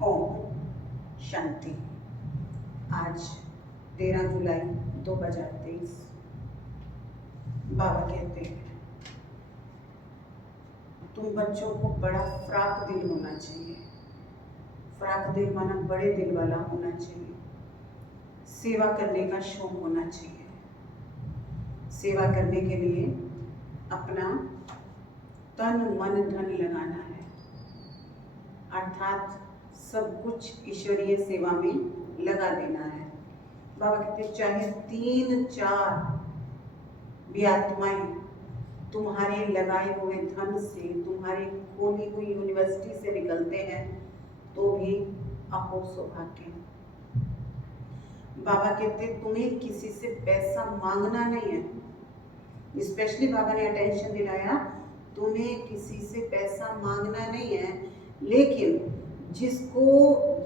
ओम शांति। आज 13 जुलाई 2023। बाबा कहते हैं तुम बच्चों को बड़ा फ्राक दिल होना चाहिए। फ्राक दिल माना बड़े दिल वाला होना चाहिए। सेवा करने का शौक होना चाहिए। सेवा करने के लिए अपना तन मन धन लगाना है, अर्थात सब कुछ ईश्वरीय सेवा में लगा देना है। बाबा कहते चाहे 3-4 भी आत्माएं तुम्हारे लगाए हुए धन से, तुम्हारी खोली हुई यूनिवर्सिटी से निकलते हैं तो भी अहो सौभाग्य। बाबा कहते तुम्हें किसी से पैसा मांगना नहीं है। स्पेशली बाबा ने अटेंशन दिलाया तुम्हें किसी से पैसा मांगना नहीं है, लेकिन जिसको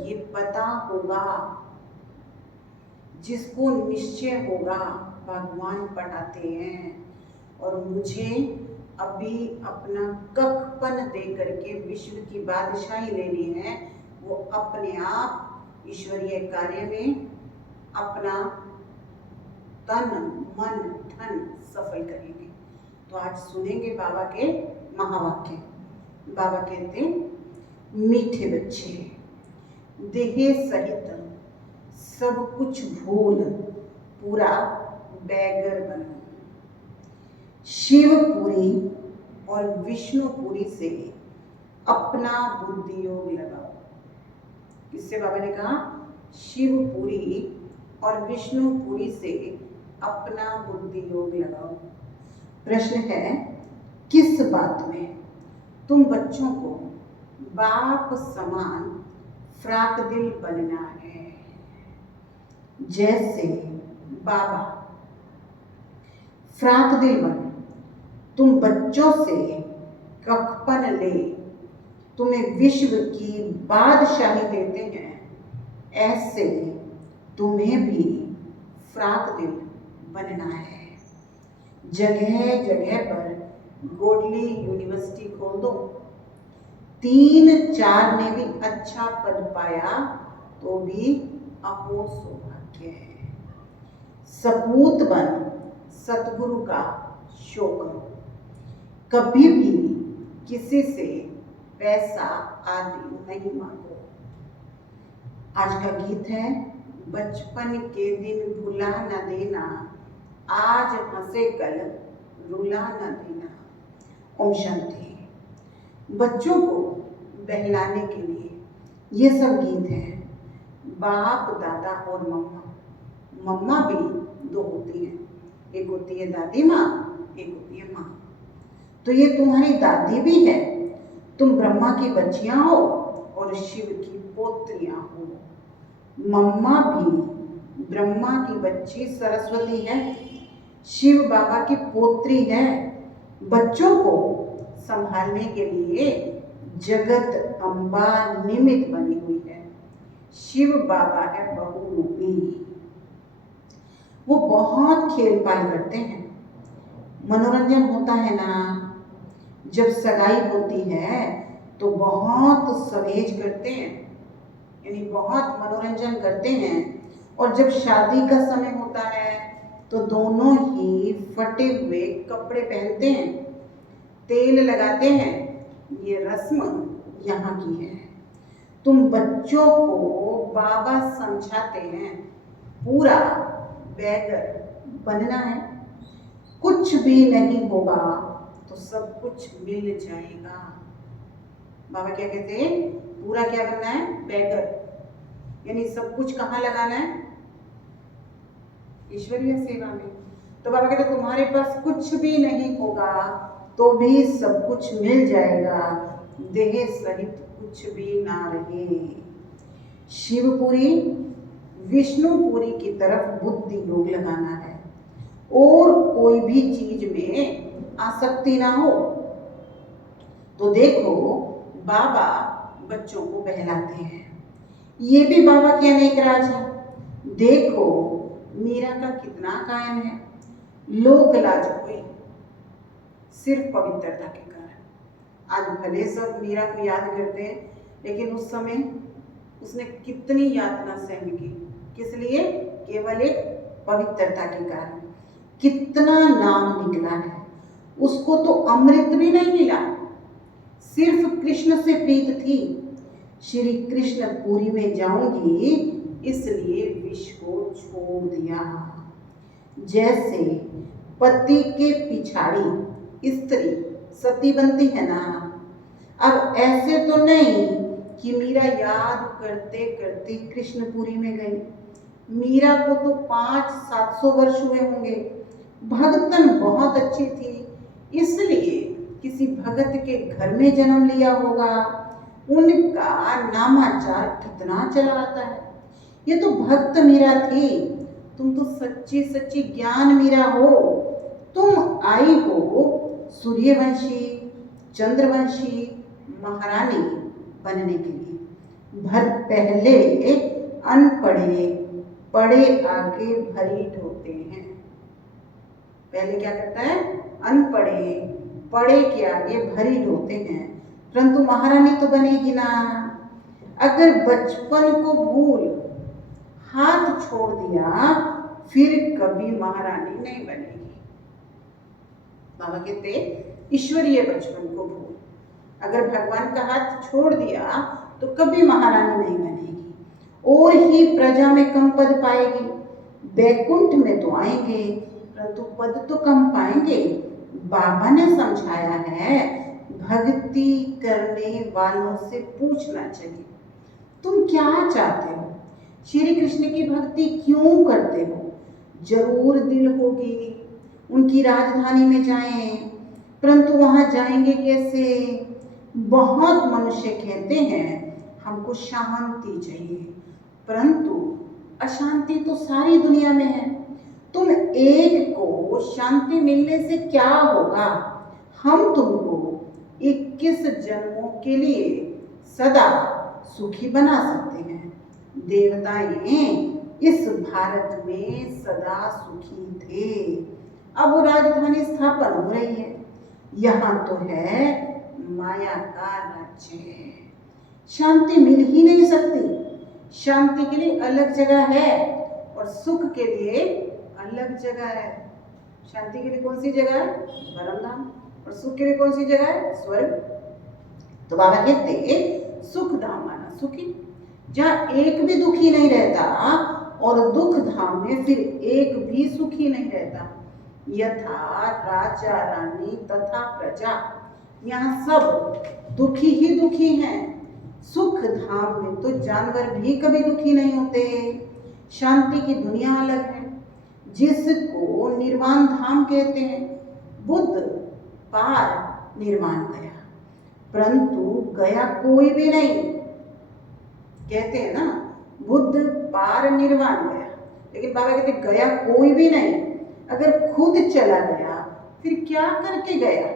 ये पता होगा, जिसको निश्चय होगा भगवान पढ़ाते हैं और मुझे अभी अपना कखपन दे करके विश्व की बादशाही लेनी है, वो अपने आप ईश्वरीय कार्य में अपना तन मन धन सफल करेंगे। तो आज सुनेंगे बाबा के महावाक्य। बाबा कहते मीठे बच्चे देह सहित सब कुछ भूल पूरा बैगर बनो। शिवपुरी और विष्णुपुरी से अपना बुद्धि योग लगाओ। किससे बाबा ने कहा? शिवपुरी और विष्णुपुरी से अपना बुद्धि योग लगाओ। प्रश्न है किस बात में तुम बच्चों को बाप समान फ्राक दिल बनना है? जैसे बाबा फ्राक दिल बन तुम बच्चों से कखपन ले तुम्हें विश्व की बादशाही देते हैं, ऐसे तुम्हें भी फ्राक दिल बनना है। जगह जगह पर गोडली यूनिवर्सिटी खोल दो। 3-4 ने भी अच्छा पद पाया तो भी अहो सौभाग्य है। सपूत बन सतगुरु का शो करो। कभी भी किसी से पैसा आदि नहीं मांगो। आज का गीत है बचपन के दिन भुला न देना, आज हंसे कल रुला न देना। ओम शांति। बच्चों को बहलाने के लिए ये सब गीत हैं। बाप दादा और मम्मा। मम्मा भी 2 होती हैं, एक होती है दादी माँ, एक होती है माँ। तो ये तुम्हारी दादी भी है। तुम ब्रह्मा की बच्चियां हो और शिव की पोत्रियां हो। मम्मा भी ब्रह्मा की बच्ची सरस्वती है, शिव बाबा की पोत्री है। बच्चों को संभालने के लिए जगत अम्बा निमित्त बनी हुई है। शिव बाबा है बहुरूपी। वो बहुत खेल पाल करते हैं। मनोरंजन होता है ना, जब सगाई होती है तो बहुत सवेज करते हैं, यानी बहुत मनोरंजन करते हैं। और जब शादी का समय होता है तो दोनों ही फटे हुए कपड़े पहनते हैं, तेल लगाते हैं। ये रस्म यहाँ की है। तुम बच्चों को बाबा समझाते हैं पूरा बैगर बनना है। कुछ भी नहीं होगा तो सब कुछ मिल जाएगा। बाबा क्या कहते हैं? पूरा क्या बनना है? बैगर, यानी सब कुछ कहाँ लगाना है? ईश्वरीय सेवा में। तो बाबा कहते तुम्हारे पास कुछ भी नहीं होगा तो भी सब कुछ मिल जाएगा, देह सहित कुछ भी ना रहे। शिवपुरी विष्णुपुरी की तरफ बुद्धि योग लगाना है और कोई भी चीज में आसक्ति ना हो। तो देखो बाबा बच्चों को बहलाते हैं। ये भी बाबा के अनेक राज है। देखो मीरा का कितना कायम है। लोक लाज हुई सिर्फ पवित्रता के कारण। आज भले सब मीरा को याद करते हैं, लेकिन उस समय उसने कितनी यातना सहन की, किस लिए? केवल एक पवित्रता के कारण। कितना नाम निकला है, उसको तो अमृत भी नहीं मिला, सिर्फ कृष्ण से प्रीत थी। श्री कृष्ण पुरी में जाऊंगी इसलिए विष को छोड़ दिया। जैसे पति के पिछाड़ी स्त्री सती बनती है ना, अब ऐसे तो नहीं कि मीरा याद करते करते कृष्णपुरी में गई। मीरा को तो 500-700 वर्ष हुए होंगे। भगतन बहुत अच्छी थी, इसलिए किसी भगत के घर में जन्म लिया होगा। उनका नामाचार कितना चला आता है। ये तो भक्त मीरा थी, तुम तो सच्ची सच्ची ज्ञान मीरा हो। तुम आई हो सूर्यवंशी चंद्रवंशी महारानी बनने के लिए। भर पहले अनपढ़े पढ़े आगे भरी ढोते हैं। पहले क्या करता है? अनपढ़े पढ़े के आगे भरी ढोते हैं, परंतु महारानी तो बनेगी ना। अगर बचपन को भूल हाथ छोड़ दिया फिर कभी महारानी नहीं बनेगी। बाबा कहते ईश्वरीय बचपन को भूल, अगर भगवान का हाथ छोड़ दिया तो कभी महारानी नहीं बनेगी, और ही प्रजा में कम पद पाएगी। बैकुंठ में तो आएंगे परंतु पद तो कम पाएंगे। बाबा ने समझाया है, भक्ति करने वालों से पूछना चाहिए तुम क्या चाहते हो, श्री कृष्ण की भक्ति क्यों करते हो। जरूर दिल होगी उनकी राजधानी में जाएं, परंतु वहां जाएंगे कैसे? बहुत मनुष्य कहते हैं हमको शांति चाहिए, परंतु अशांति तो सारी दुनिया में है। तुम एक को शांति मिलने से क्या होगा? हम तुमको 21 जन्मों के लिए सदा सुखी बना सकते हैं। देवताएं इस भारत में सदा सुखी थे, अब वो राजधानी स्थापन हो रही है। यहाँ तो है माया का राज्य, शांति मिल ही नहीं सकती। शांति के लिए अलग जगह है और सुख के लिए अलग जगह है। शांति के लिए कौन सी जगह है? परम धाम। और सुख के लिए कौन सी जगह है? स्वर्ग। तो बाबा कहते सुख धाम माना सुखी, जहाँ एक भी दुखी नहीं रहता, और दुख धाम में फिर एक भी सुखी नहीं रहता। यथा राजा रानी तथा प्रजा, यहाँ सब दुखी ही दुखी हैं। सुख धाम में तो जानवर भी कभी दुखी नहीं होते। शांति की दुनिया अलग है, जिसको निर्वाण धाम कहते हैं। बुद्ध पार निर्वाण गया, परंतु गया कोई भी नहीं। कहते हैं ना, बुद्ध पार निर्वाण गया, लेकिन बाबा कहते गया कोई भी नहीं। अगर खुद चला गया फिर क्या करके गया?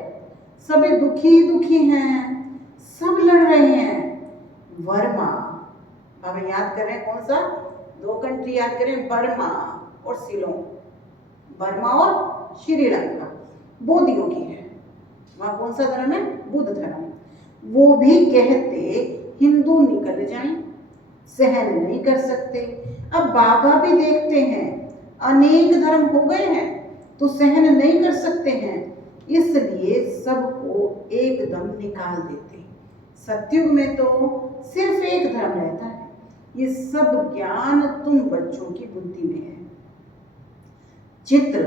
सभी दुखी ही दुखी हैं, सब लड़ रहे हैं। वर्मा, बाबा याद कर रहे हैं कौन सा? 2 कंट्री याद करें, बर्मा और सिलोन। बर्मा और श्रीलंका बोधियों की है। वहां कौन सा धर्म है? बुद्ध धर्म। वो भी कहते हिंदू निकल जाएं, सहन नहीं कर सकते। अब बाबा भी देखते हैं अनेक धर्म हो गए हैं तो सहन नहीं कर सकते हैं, इसलिए सबको एकदम निकाल देते। सतयुग में तो सिर्फ एक धर्म रहता है। ये सब ज्ञान तुम बच्चों की बुद्धि में है। चित्र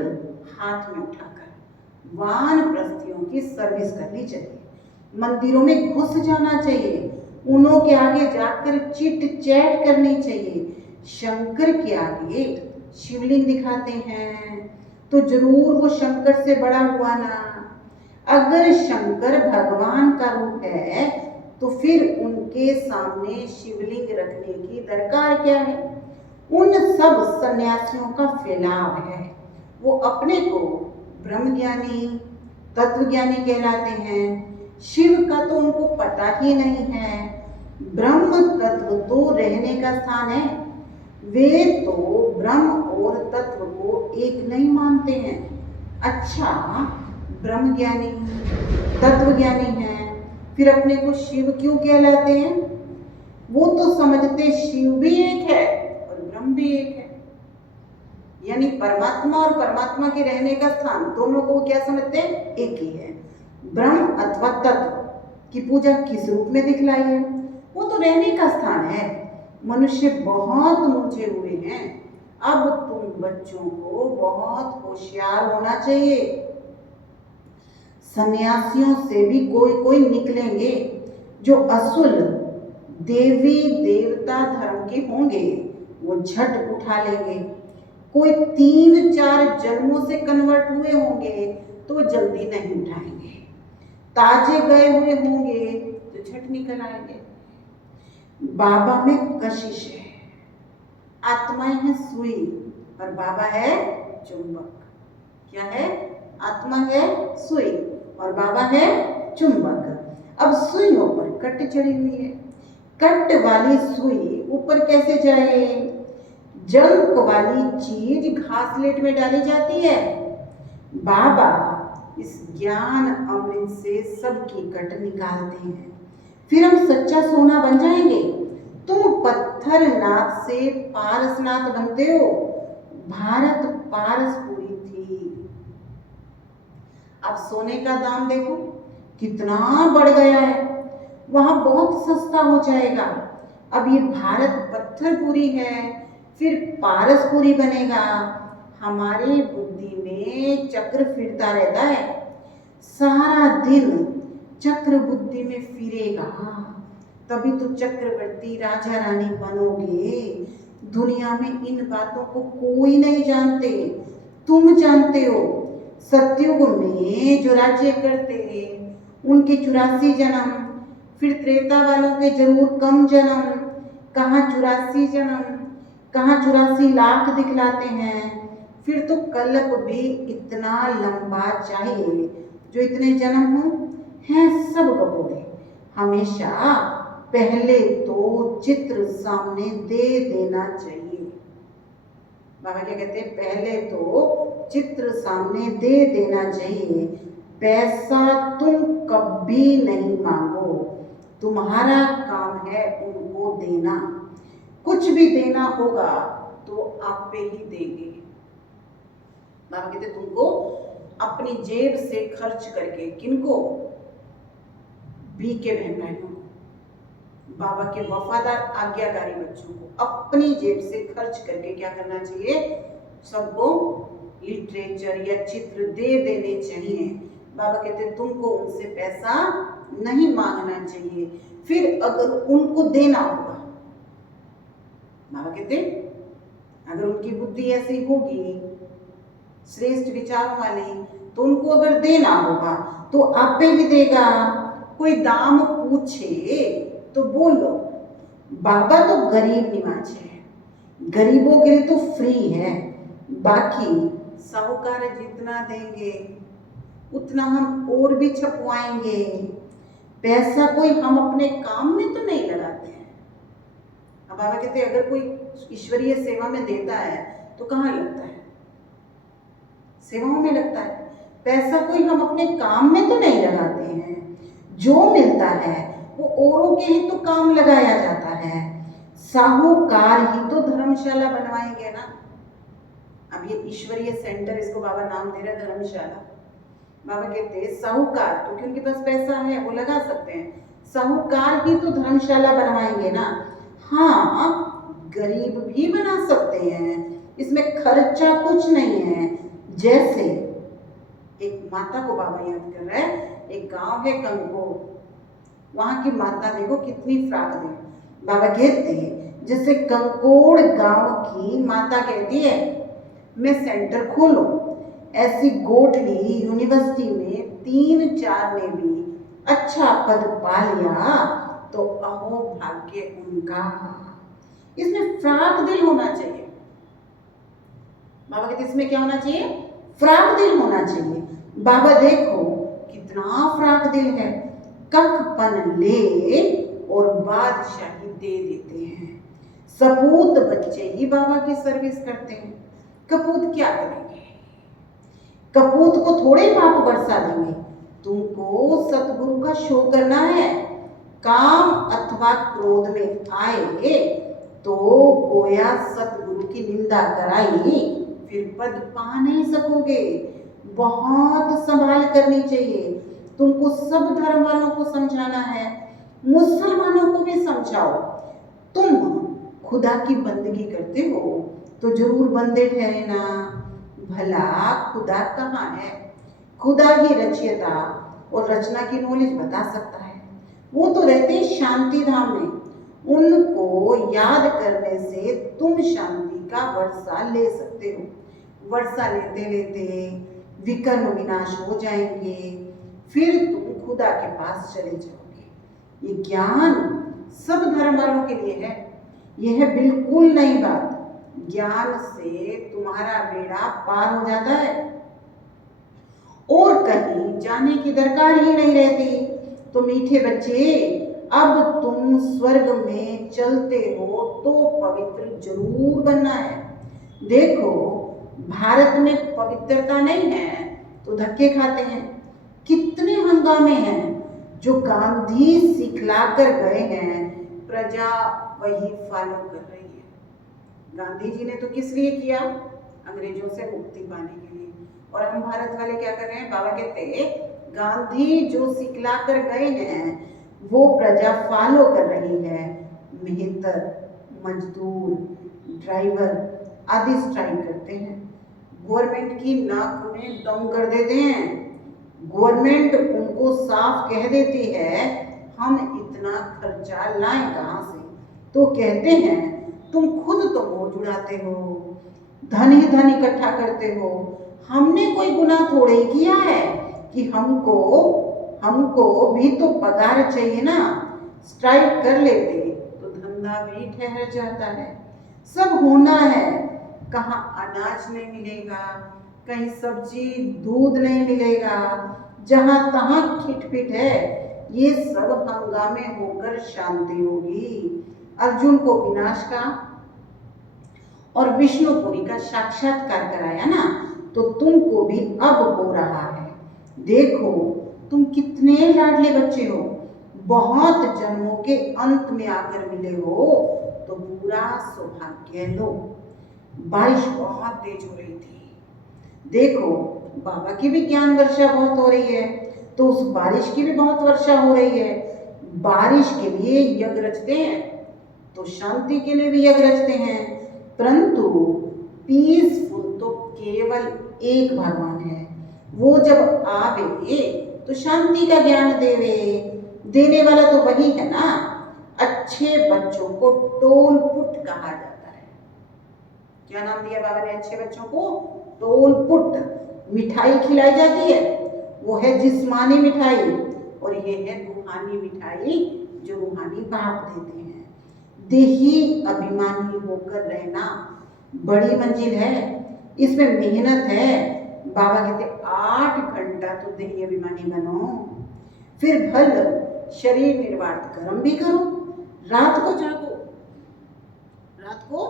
हाथ में उठाकर वानप्रस्थियों की सर्विस करनी चाहिए, मंदिरों में घुस जाना चाहिए, उन्हों के आगे जाकर चिट चैट करनी चाहिए। शंकर के आगे शिवलिंग दिखाते हैं तो जरूर वो शंकर से बड़ा हुआ ना। अगर शंकर भगवान का रूप है तो फिर उनके सामने शिवलिंग रखने की दरकार क्या है? उन सब सन्यासियों का फैलाव है, वो अपने को ब्रह्मज्ञानी तत्वज्ञानी कहलाते हैं। शिव का तो उनको पता ही नहीं है। ब्रह्म तत्व तो रहने का स्थान है, वे तो ब्रह्म और तत्व को एक नहीं मानते हैं। अच्छा, ब्रह्मज्ञानी तत्वज्ञानी हैं, फिर अपने को शिव क्यों कहलाते हैं? वो तो समझते शिव भी एक है और ब्रह्म भी एक है, यानी परमात्मा और परमात्मा के रहने का स्थान दोनों को क्या समझते हैं? एक ही है। ब्रह्म अथवा तत्व की पूजा किस रूप में दिखलाई है? वो तो रहने का स्थान है। मनुष्य बहुत मुझे हुए हैं, अब तुम बच्चों को बहुत होशियार होना चाहिए। सन्यासियों से भी कोई कोई निकलेंगे जो असुल देवी देवता धर्म के होंगे, वो झट उठा लेंगे। कोई 3-4 जन्मों से कन्वर्ट हुए होंगे तो जल्दी नहीं उठाएंगे। ताजे गए हुए होंगे तो झट निकल आएंगे। बाबा में कशिश है, आत्माएं हैं सुई और बाबा है चुंबक। क्या है? आत्मा है सुई और बाबा है चुंबक। अब सुइयों पर कट चढ़ी हुई है, कट वाली सुई ऊपर कैसे जाए? जंक वाली चीज घासलेट में डाली जाती है। बाबा इस ज्ञान अमृत से सबकी कट निकालते हैं, फिर हम सच्चा सोना बन जाएंगे। तुम पत्थरनाथ से पारसनाथ बनते हो। भारत पारसपुरी थी, अब सोने का दाम देखो कितना बढ़ गया है, वहां बहुत सस्ता हो जाएगा। अब ये भारत पत्थरपुरी है, फिर पारसपुरी बनेगा। हमारी बुद्धि में चक्र फिरता रहता है, सारा दिन चक्र बुद्धि में फिरेगा, तभी तो चक्रवर्ती राजा रानी बनोगे। दुनिया में इन बातों को कोई नहीं जानते, तुम जानते हो। सतयुग में जो राज्य करते उनके 84 जन्म, फिर त्रेता वालों के जरूर कम जन्म। कहाँ 84 जन्म, कहाँ 84 लाख दिखलाते हैं। फिर तो कल्प भी इतना लंबा चाहिए, जो इतने जन्म हो हैं सब गपोड़े। हमेशा पहले तो चित्र सामने दे देना चाहिए। बाबा क्या कहते हैं? पहले तो चित्र सामने दे देना चाहिए। पैसा तुम कभी नहीं मांगो, तुम्हारा काम है उनको देना। कुछ भी देना होगा तो आप पे ही देंगे। बाबा कहते तुमको अपनी जेब से खर्च करके, किनको? भीखे बहन भाइयों को, बाबा के वफादार आज्ञाकारी बच्चों को अपनी जेब से खर्च करके क्या करना चाहिए? सबको लिटरेचर या चित्र दे देने चाहिए। बाबा कहते तुमको उनसे पैसा नहीं मांगना चाहिए। फिर अगर उनको देना होगा, बाबा कहते अगर उनकी बुद्धि ऐसी होगी श्रेष्ठ विचारों वाली, तो उनको अगर देना होगा तो आप पे ही देगा। कोई दाम पूछे तो बोलो। बाबा तो गरीब निवाज है, गरीबों के लिए तो फ्री है। बाकी साहूकार जितना देंगे उतना हम और भी छपवाएंगे। पैसा कोई हम अपने काम में तो नहीं लगाते हैं। अब बाबा कहते हैं अगर कोई ईश्वरीय सेवा में देता है तो कहाँ लगता है? सेवाओं में लगता है। पैसा कोई हम अपने काम में तो नहीं लगाते हैं। जो मिलता है वो औरों के ही तो काम लगाया जाता है। साहूकार ही तो धर्मशाला बनवाएंगे ना। अब ये ईश्वरीय सेंटर, इसको बाबा नाम दे रहे धर्मशाला। बाबा कहते हैं साहूकार, क्योंकि उनके पास पैसा है वो लगा सकते हैं। साहूकार ही तो धर्मशाला बनवाएंगे ना। हाँ, गरीब भी बना सकते हैं, इसमें खर्चा कुछ नहीं है। जैसे एक माता को बाबा याद कर रहे हैं, एक गांव है कंगोर, वहां की माता देखो कितनी फ्राक दे। बाबा कहते हैं जैसे कंकोड़ गांव की माता कहती है मैं सेंटर खोलूं, ऐसी गोटली यूनिवर्सिटी में 3-4 ने भी अच्छा पद पा लिया तो अहो भाग्य उनका। इसमें फ्राक दिल होना चाहिए। बाबा कहते इसमें क्या होना चाहिए? फ्राक दिल होना चाहिए। बाबा देखो कितना फ्राक दिल है, कखपन ले और बादशाही दे देते हैं। सपूत बच्चे ही बाबा की सर्विस करते हैं। कपूत क्या करेंगे? कपूत को थोड़े पाप बरसा देंगे। तुमको सतगुरु का शो करना है, काम अथवा क्रोध में आए तो गोया सतगुरु की निंदा कराई, फिर पद पा नहीं सकोगे। बहुत संभाल करनी चाहिए। तुमको सब धर्म वालों को समझाना है, मुसलमानों को भी समझाओ। तुम खुदा की बंदगी करते हो तो जरूर बंदे ठहरे ना। भला खुदा कहाँ है? खुदा ही रचयिता और रचना की नॉलेज बता सकता है। वो तो रहते शांति धाम में। उनको याद करने से तुम शांति का वर्षा ले सकते हो। वर्षा लेते लेते विकर्म विनाश हो जाएंगे, फिर तुम खुदा के पास चले जाओगे। ये ज्ञान सब धर्म वालों के लिए है। यह है बिल्कुल नई बात। ज्ञान से तुम्हारा बेड़ा पार हो जाता है और कहीं जाने की दरकार ही नहीं रहती। तो मीठे बच्चे, अब तुम स्वर्ग में चलते हो तो पवित्र जरूर बनना है। देखो, भारत में पवित्रता नहीं है तो धक्के खाते हैं। कितने हंगामे हैं जो गांधी सिखला कर गए हैं, प्रजा वही फॉलो कर रही है। गांधी जी ने तो किस लिए किया? अंग्रेजों से मुक्ति पाने के लिए। और हम भारत वाले क्या कर रहे हैं? बाबा कहते गांधी जो सिखला कर गए हैं वो प्रजा फॉलो कर रही है। मेहतर, मजदूर, ड्राइवर आदि स्ट्राइक करते हैं। गवर्नमेंट की नाक में दम कर देते हैं। गवर्नमेंट उनको साफ कह देती है हम इतना खर्चा लाएं कहाँ से? तो कहते हैं तुम खुद तो मोह जुड़ाते हो, धन ही धन इकट्ठा करते हो। हमने कोई गुनाह थोड़े ही किया है कि हमको भी तो पगार चाहिए ना। स्ट्राइक कर लेते तो धंधा भी ठहर जाता है। सब होना है। कहाँ अनाज नहीं मिलेगा, कहीं सब्जी दूध नहीं मिलेगा, जहां तहां खिटपिट है। ये सब हंगामे होकर शांति होगी। अर्जुन को विनाश का और विष्णुपुरी का साक्षात्कार कराया ना, तो तुमको भी अब हो रहा है। देखो, तुम कितने लाडले बच्चे हो। बहुत जन्मों के अंत में आकर मिले हो तो पूरा सौभाग्य लो। बारिश बहुत तेज हो रही थी। देखो, बाबा की भी ज्ञान वर्षा बहुत हो रही है, तो उस बारिश की भी बहुत वर्षा हो रही है। बारिश के लिए यज्ञ रचते हैं तो शांति के लिए भी यज्ञ रचते हैं, परंतु पीसफुल तो केवल एक भगवान है। वो जब आवे तो शांति का ज्ञान देवे। देने वाला तो वही है ना। अच्छे बच्चों को टोल पुट कहा जाता है। क्या नाम दिया बाबा ने अच्छे बच्चों को? Toll put. मिठाई खिलाई जाती है, वो है जिस्मानी मिठाई, और ये है रूहानी मिठाई जो रूहानी बाप देते हैं। देही अभिमानी होकर रहना बड़ी मंजिल है, इसमें मेहनत है। बाबा कहते 8 घंटा तो देही अभिमानी बनो, फिर भल शरीर निर्वाण कर्म भी करो। रात को जागो, रात को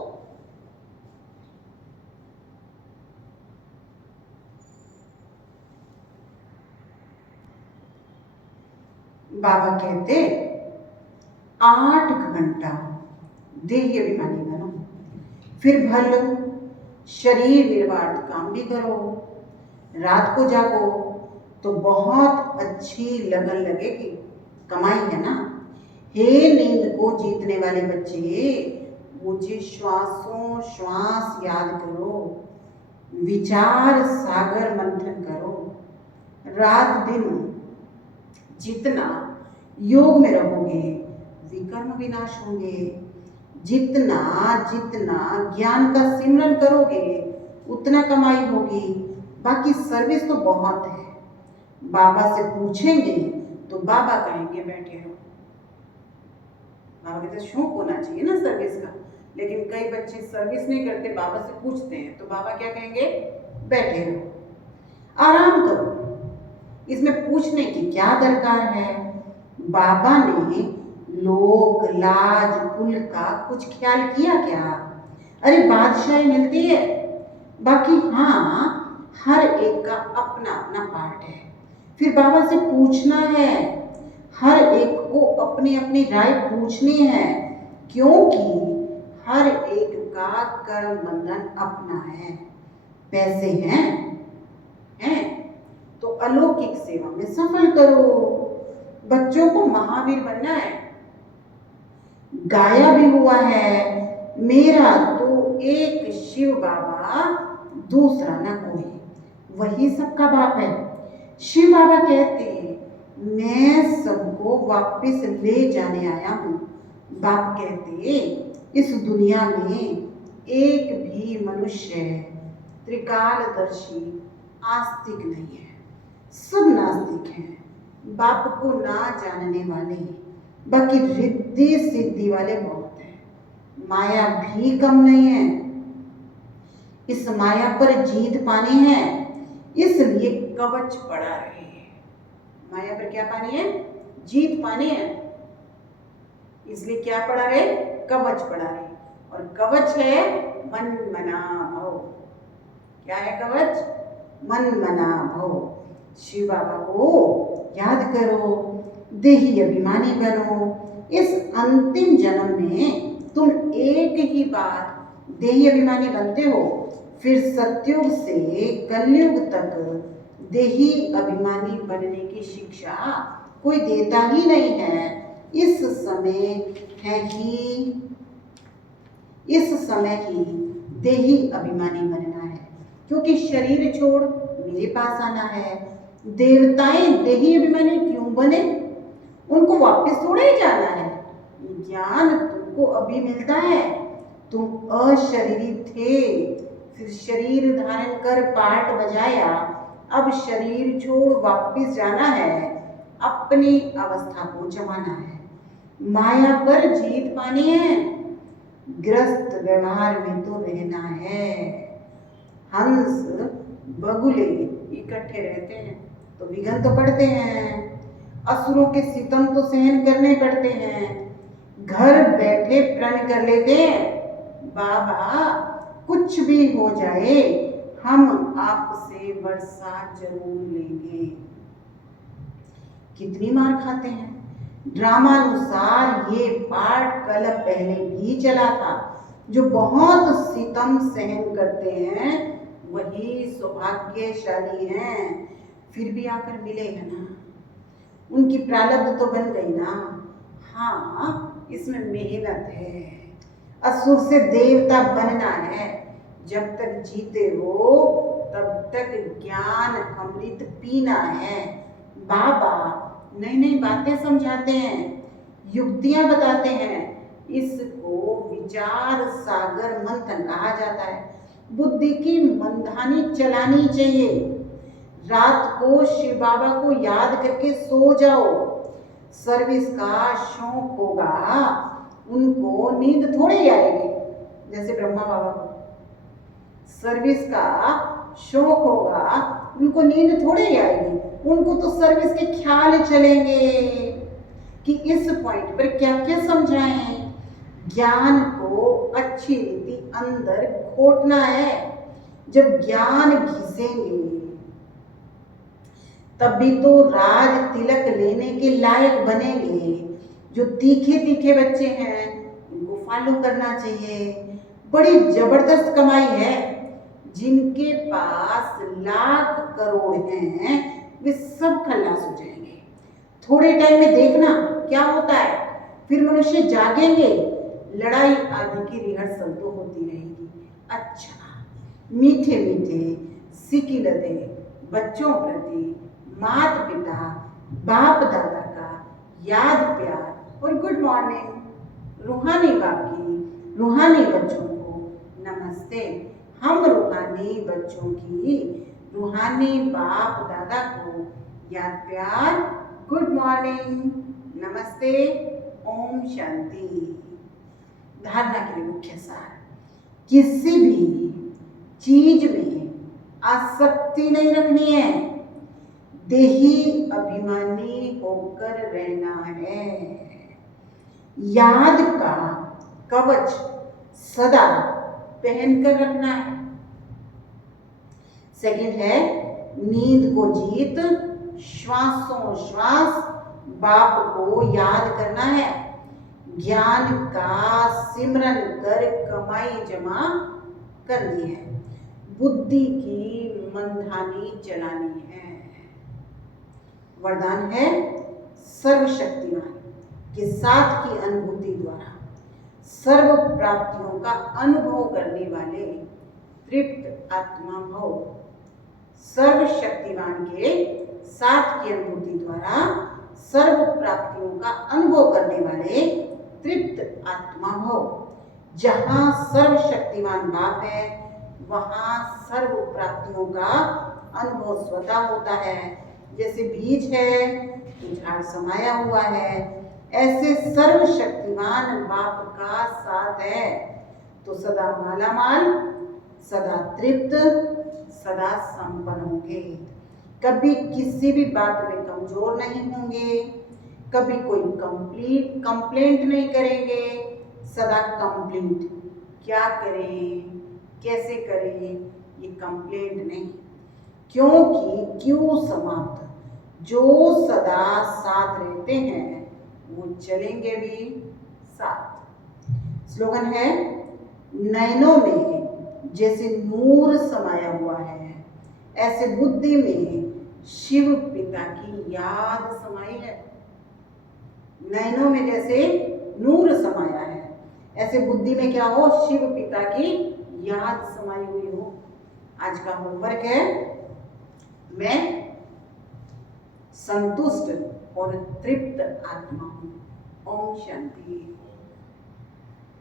बाबा कहते 8 घंटा देही अभिमानी बनो, फिर भल शरीर निर्वाण काम भी करो। रात को जागो तो बहुत अच्छी लगन लगेगी, कमाई है ना। हे नींद को जीतने वाले बच्चे, मुझे श्वासों श्वास याद करो, विचार सागर मंथन करो। रात दिन जितना योग में रहोगे विकर्म विनाश होंगे। जितना जितना ज्ञान का सिमरन करोगे उतना कमाई होगी। बाकी सर्विस तो बहुत है। बाबा से पूछेंगे तो बाबा कहेंगे बैठे रहो। बाबा कहते शौक होना चाहिए ना सर्विस का, लेकिन कई बच्चे सर्विस नहीं करते, बाबा से पूछते हैं तो बाबा क्या कहेंगे? बैठे रहो, आराम करो। इसमें पूछने की क्या दरकार है? बाबा ने लोक लाज कुल का कुछ ख्याल किया क्या? अरे बादशाही मिलती है, बाकी हाँ हर एक का अपना अपना पार्ट है। फिर बाबा से पूछना है, हर एक को अपनी अपनी राय पूछनी है, क्योंकि हर एक का कर्म बंधन अपना है। पैसे हैं तो अलौकिक सेवा में सफल करो। बच्चों को महावीर बनना है। गाया भी हुआ है, मेरा तो एक शिव बाबा दूसरा न कोई, वही सबका बाप है। शिव बाबा कहते हैं मैं सबको वापस ले जाने आया हूँ। बाप कहते इस दुनिया में एक भी मनुष्य त्रिकालदर्शी आस्तिक नहीं है, सब नास्तिक हैं। बाप को ना जानने वाले, बाकी रिद्धि सिद्धि वाले बहुत हैं। माया भी कम नहीं है। इस माया पर जीत पानी है, इसलिए कवच पड़ा रहे। माया पर क्या पानी है? जीत पानी है, इसलिए क्या पड़ा रहे? कवच पड़ा रहे। और कवच है मन मना भव। क्या है कवच? मन मना भव। शिव बाबा को याद करो, देही अभिमानी बनो। इस अंतिम जन्म में तुम एक ही बार देही अभिमानी बनते हो, फिर सतयुग से कलयुग तक देही अभिमानी बनने की शिक्षा कोई देता ही नहीं है। इस समय ही देही अभिमानी बनना है, क्योंकि शरीर छोड़ मेरे पास आना है। देवताएं देही अभिमानी क्यों बने? उनको वापस थोड़ा ही जाना है। ज्ञान तुमको अभी मिलता है। तुम अशरीरी थे, फिर शरीर धारण कर पाठ बजाया, अब शरीर छोड़ वापस जाना है, अपनी अवस्था को जमाना है, माया पर जीत पानी है, ग्रस्त व्यवहार में तो रहना है। हंस बगुले इकट्ठे रहते हैं तो विघन तो पड़ते हैं, असुरों के सितम तो सहन करने पड़ते हैं। घर बैठे प्रण कर लेते हैं, बाबा कुछ भी हो जाए हम आपसे वर्षा जरूर लेंगे। कितनी मार खाते हैं। ड्रामानुसार ये पाठ कल पहले भी चला था। जो बहुत सितम सहन करते हैं वही सौभाग्यशाली हैं। फिर भी आकर मिले है ना, उनकी प्रारब्ध तो बन गई ना। हाँ, इसमें मेहनत है। असुर से देवता बनना है। जब तक जीते हो तब तक ज्ञान अमृत पीना है। बाबा नई नई बातें समझाते हैं, युक्तियां बताते हैं। इसको विचार सागर मंथन कहा जाता है। बुद्धि की मंथानी चलानी चाहिए। रात को शिव बाबा को याद करके सो जाओ। सर्विस का शौक होगा, उनको नींद थोड़ी आएगी। जैसे ब्रह्मा बाबा को सर्विस का शौक होगा, उनको नींद थोड़ी आएगी। उनको तो सर्विस के ख्याल चलेंगे कि इस पॉइंट पर क्या क्या समझाएं। ज्ञान को अच्छी रीति अंदर घोटना है। जब ज्ञान घिसेंगे तभी तो राज तिलक लेने के लायक बनेंगे। जो तीखे तीखे बच्चे हैं उनको फॉलो करना चाहिए। बड़ी जबरदस्त कमाई है। जिनके पास लाख करोड़ हैं वे सब खल्लास हो जाएंगे। थोड़े टाइम में देखना क्या होता है। फिर मनुष्य जागेंगे। लड़ाई आदि की रिहर्सल तो होती रहेगी। अच्छा, मीठे मीठे सिकिलते बच्चों प्रति माता पिता बाप दादा का याद प्यार और गुड मॉर्निंग। रूहानी बाप की रूहानी बच्चों को नमस्ते। हम रूहानी बच्चों की रूहानी बाप दादा को याद प्यार, गुड मॉर्निंग, नमस्ते, ओम शांति। धारणा के लिए मुख्य सार, किसी भी चीज में आसक्ति नहीं रखनी है। देही अभिमानी होकर रहना है। याद का कवच सदा पहनकर रखना है। सेकंड है नींद को जीत श्वासों श्वास बाप को याद करना है, ज्ञान का सिमरन कर कमाई जमा करनी है, बुद्धि की मंथानी चलानी है। वरदान है सर्वशक्तिमान के साथ की अनुभूति द्वारा सर्व प्राप्तियों का अनुभव करने वाले तृप्त आत्मा भव। सर्वशक्तिमान के साथ की अनुभूति द्वारा सर्व प्राप्तियों का अनुभव करने वाले तृप्त आत्मा भव। जहाँ सर्वशक्तिमान बाप है वहाँ सर्व प्राप्तियों का अनुभव स्वतः होता है। जैसे बीज है तो झाड़ समाया हुआ है, ऐसे सर्वशक्तिमान बाप का साथ है तो सदा मालामाल, सदा तृप्त, सदा संपन्न होंगे। कभी किसी भी बात में कमजोर नहीं होंगे, कभी कोई कंप्लेंट नहीं करेंगे, सदा कंप्लीट। क्या करें, कैसे करें, ये कंप्लेंट नहीं, क्योंकि क्यों समाप्त। जो सदा साथ रहते हैं वो चलेंगे भी साथ। स्लोगन है, नयनों में जैसे नूर समाया हुआ है, ऐसे बुद्धि में शिव पिता की याद समाई है। नयनों में जैसे नूर समाया है, ऐसे बुद्धि में क्या हो, शिव पिता की याद समाई हुई हो। आज का होमवर्क है, मैं संतुष्ट और तृप्त आत्मा हूँ। ओम शांति।